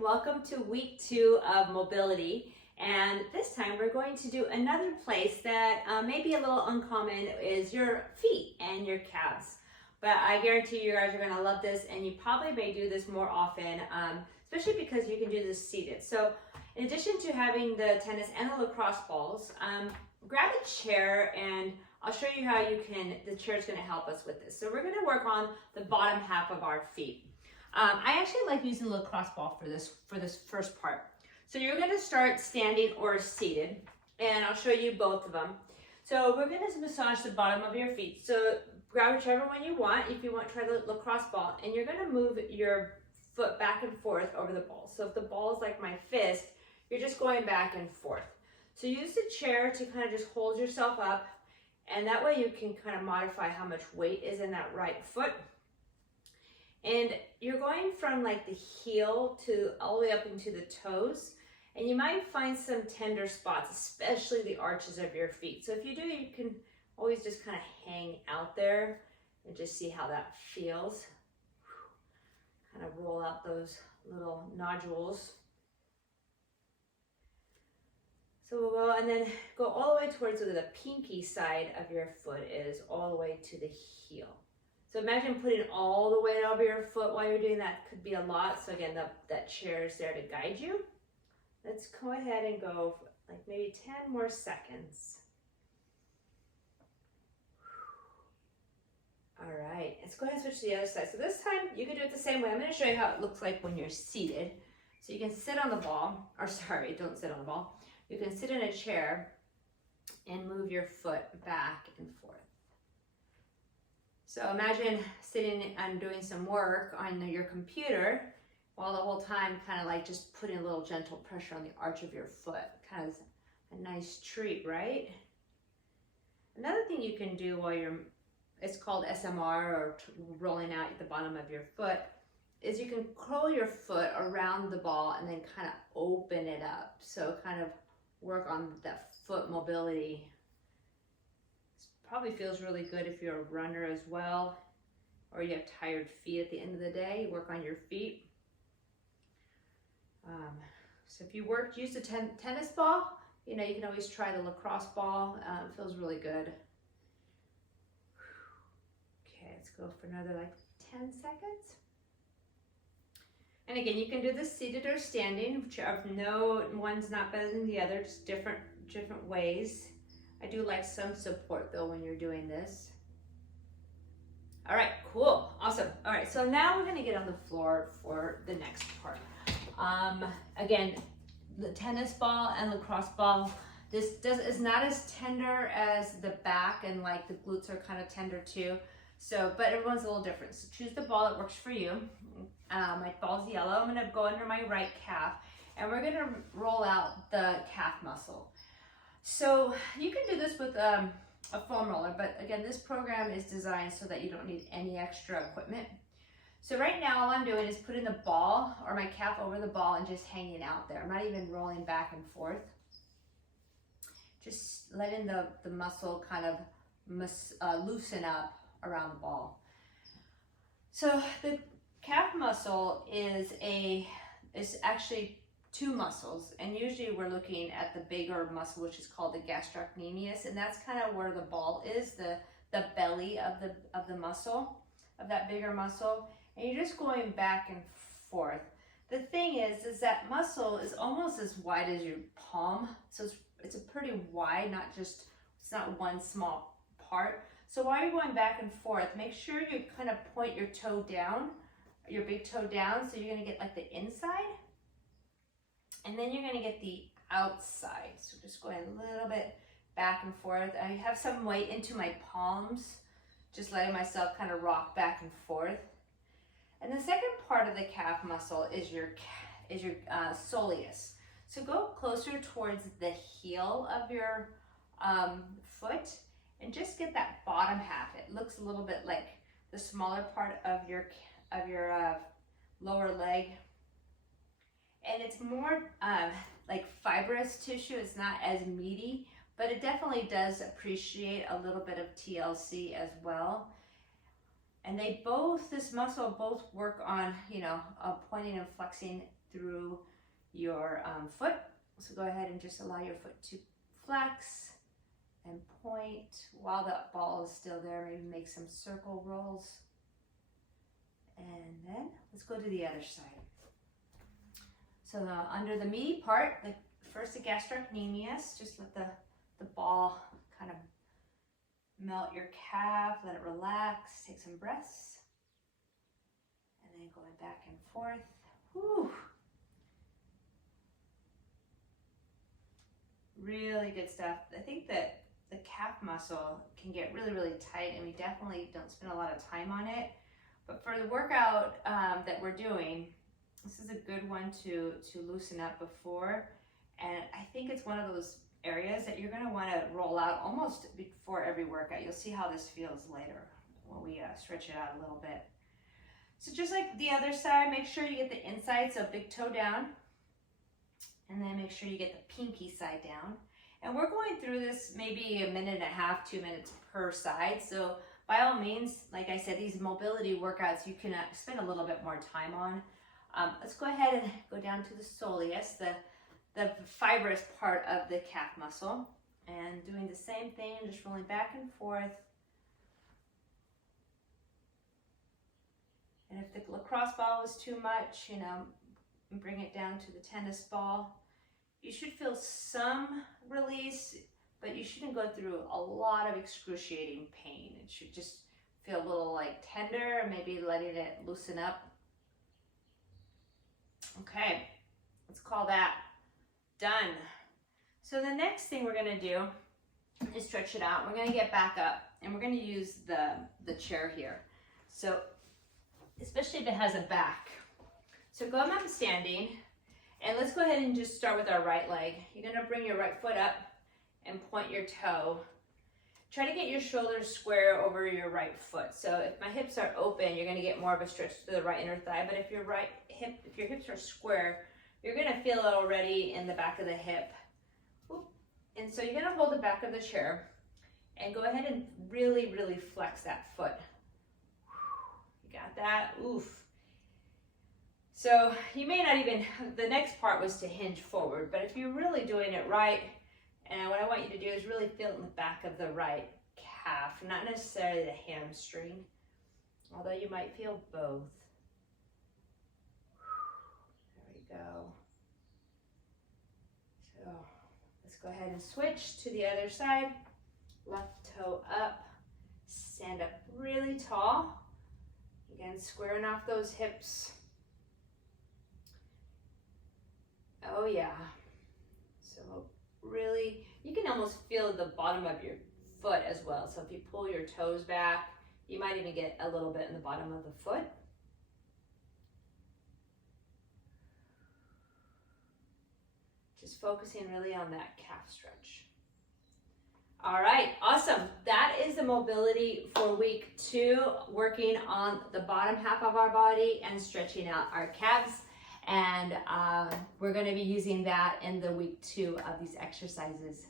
welcome to week 2 of mobility, and this time we're going to do another place that may be a little uncommon is your feet and your calves. But I guarantee you guys are going to love this, and you probably may do this more often, especially because you can do this seated. So in addition to having the tennis and the lacrosse balls, grab a chair and I'll show you how the chair is going to help us with this. So we're going to work on the bottom half of our feet. I actually like using the lacrosse ball for this first part. So you're going to start standing or seated, and I'll show you both of them. So we're going to massage the bottom of your feet. So grab whichever one you want. If you want, try the lacrosse ball, and you're going to move your foot back and forth over the ball. So if the ball is like my fist, you're just going back and forth. So use the chair to kind of just hold yourself up, and that way you can kind of modify how much weight is in that right foot. And you're going from like the heel to all the way up into the toes, and you might find some tender spots, especially the arches of your feet. So if you do, you can always just kind of hang out there and just see how that feels. Kind of roll out those little nodules. So we'll go and then go all the way towards where the pinky side of your foot is, all the way to the heel. So imagine putting all the weight over your foot while you're doing that. Could be a lot. So again, that chair is there to guide you. Let's go ahead and go for like maybe 10 more seconds. All right, let's go ahead and switch to the other side. So this time you can do it the same way. I'm going to show you how it looks like when you're seated. So you can sit on the ball, or sorry, don't sit on the ball. You can sit in a chair and move your foot back and forth. So imagine sitting and doing some work on your computer while the whole time kind of like just putting a little gentle pressure on the arch of your foot. Kind of a nice treat, right? Another thing you can do while it's called SMR, or rolling out at the bottom of your foot, is you can curl your foot around the ball and then kind of open it up. So kind of work on that foot mobility. Probably feels really good if you're a runner as well, or you have tired feet at the end of the day. You work on your feet. So if you use a tennis ball, you can always try the lacrosse ball. It feels really good. Okay, let's go for another like 10 seconds. And again, you can do this seated or standing. No one's not better than the other, just different ways. I do like some support though when you're doing this. All right, cool, awesome. All right, so now we're gonna get on the floor for the next part. Again, the tennis ball and lacrosse ball, is not as tender as the back, and like the glutes are kind of tender too. So, but everyone's a little different. So choose the ball that works for you. My ball's yellow. I'm gonna go under my right calf, and we're gonna roll out the calf muscle. So you can do this with a foam roller, but again, this program is designed so that you don't need any extra equipment. So right now, all I'm doing is putting the ball or my calf over the ball and just hanging out there. I'm not even rolling back and forth. Just letting the muscle kind of loosen up around the ball. So the calf muscle is actually two muscles, and usually we're looking at the bigger muscle, which is called the gastrocnemius, and that's kind of where the ball is, the belly of the muscle, of that bigger muscle, and you're just going back and forth. The thing is that muscle is almost as wide as your palm, so it's a pretty wide, it's not one small part. So while you're going back and forth, make sure you kind of point your toe down, your big toe down, so you're going to get like the inside. And then you're going to get the outside. So just going a little bit back and forth. I have some weight into my palms, just letting myself kind of rock back and forth. And the second part of the calf muscle is your soleus. So go closer towards the heel of your foot and just get that bottom half. It looks a little bit like the smaller part of your lower leg. And it's more like fibrous tissue. It's not as meaty, but it definitely does appreciate a little bit of TLC as well. And this muscle both work on, pointing and flexing through your foot. So go ahead and just allow your foot to flex and point while the ball is still there. Maybe make some circle rolls. And then let's go to the other side. So under the meaty part, first the gastrocnemius, just let the ball kind of melt your calf, let it relax, take some breaths. And then going back and forth. Whew. Really good stuff. I think that the calf muscle can get really, really tight, and we definitely don't spend a lot of time on it. But for the workout that we're doing, this is a good one to loosen up before. And I think it's one of those areas that you're going to want to roll out almost before every workout. You'll see how this feels later when we stretch it out a little bit. So just like the other side, make sure you get the inside, so big toe down. And then make sure you get the pinky side down. And we're going through this maybe 1.5 minutes, 2 minutes per side. So by all means, like I said, these mobility workouts you can spend a little bit more time on. Let's go ahead and go down to the soleus, the fibrous part of the calf muscle. And doing the same thing, just rolling back and forth. And if the lacrosse ball was too much, bring it down to the tennis ball. You should feel some release, but you shouldn't go through a lot of excruciating pain. It should just feel a little like tender, maybe letting it loosen up. Okay, let's call that done. So the next thing we're gonna do is stretch it out. We're gonna get back up, and we're gonna use the chair here. So, especially if it has a back. So go up standing, and let's go ahead and just start with our right leg. You're gonna bring your right foot up and point your toe. Try to get your shoulders square over your right foot. So if my hips are open, you're gonna get more of a stretch to the right inner thigh, but if your hips are square, you're gonna feel it already in the back of the hip. And so you're gonna hold the back of the chair and go ahead and really, really flex that foot. You got that? Oof. So you may not even, the next part was to hinge forward, but if you're really doing it right, and what I want you to do is really feel it in the back of the right calf, not necessarily the hamstring, although you might feel both. There we go. So let's go ahead and switch to the other side. Left toe up, stand up really tall. Again, squaring off those hips. Oh yeah. So really, you can almost feel the bottom of your foot as well. So if you pull your toes back, you might even get a little bit in the bottom of the foot. Just focusing really on that calf stretch. All right, awesome. That is the mobility for week 2, working on the bottom half of our body and stretching out our calves. And we're going to be using that in the week 2 of these exercises.